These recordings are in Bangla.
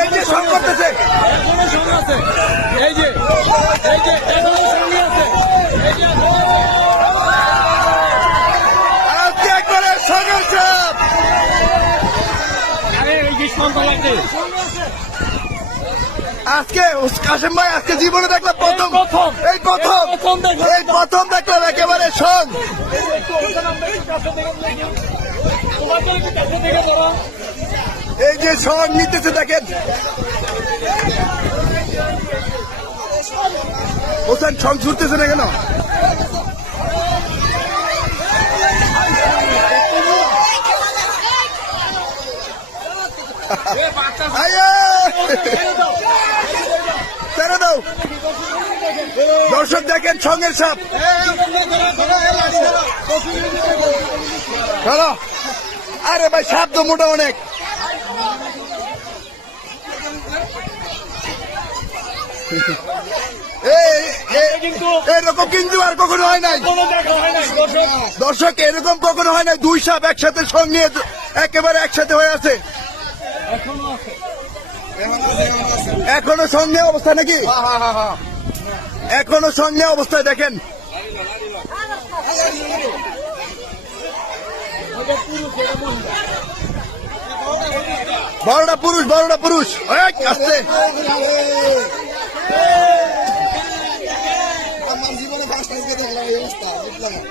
এই যে সং করতেছে, এই যে এখনো সঙ্গে আছে, এই যে আজকে একবারে সঙ্গের চাপ। আজকে কাশেম ভাই আজকে জীবনে দেখলাম প্রথম দেখলাম একেবারে সং। এই যে সং নিতেছে দেখেন, হোসেন সং ছুটতেছে না কেন? ছেড়ে দাও, দর্শক দেখেন সঙ্গের সাপ। চলো, আরে ভাই সাপ তো মোটা অনেক। এরকম কিন্তু আর কখনো হয় নাই দর্শক, এরকম কখনো হয় নাই। দুই সাপ একসাথে সঙ্গে একেবারে একসাথে হয়ে আছে। এখনো সঙ্গে অবস্থা নাকি? এখনো সঙ্গে অবস্থায় দেখেন। বড়টা পুরুষ আসছে। আমার জীবনে ফার্স্ট টাইম দেখলাম এই অবস্থা, বুঝলাম না।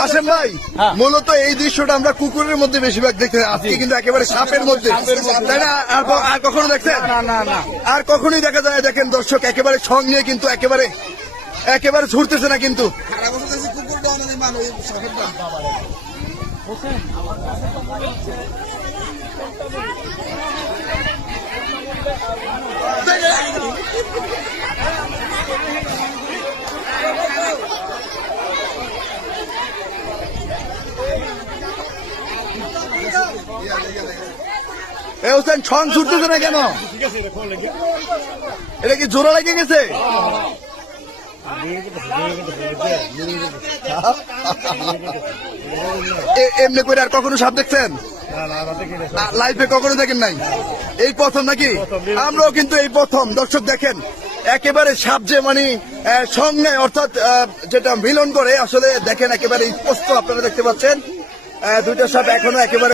কাশেম ভাই, মূলত এই দৃশ্যটা আমরা কুকুরের মধ্যে বেশিরভাগ দেখতে, আজকে কিন্তু একেবারে সাপের মধ্যে, তাই না? আর কখনো দেখছেন? না, আর কখনোই দেখা যায়। দেখেন দর্শক, একেবারে সং নিয়ে কিন্তু একেবারে ছুটতেছে না কিন্তু। কুকুরটা আমাদের মানে সাপেরটা হোসেন ছং ছুটতেছে না কেন? এটা কি জোড়া লেগে গেছে? এমনি করে আর কখনো সাপ দেখছেন? লাইফে কখনো দেখেন নাই? এই প্রথম নাকি? আমরাও কিন্তু এই প্রথম। দর্শক দেখেন, একেবারে সাপ যে মানে সঙ্গে অর্থাৎ যেটা মিলন করে, আসলে দেখেন একেবারে স্পষ্ট আপনারা দেখতে পাচ্ছেন দুইটা সাপ এখনো একেবারে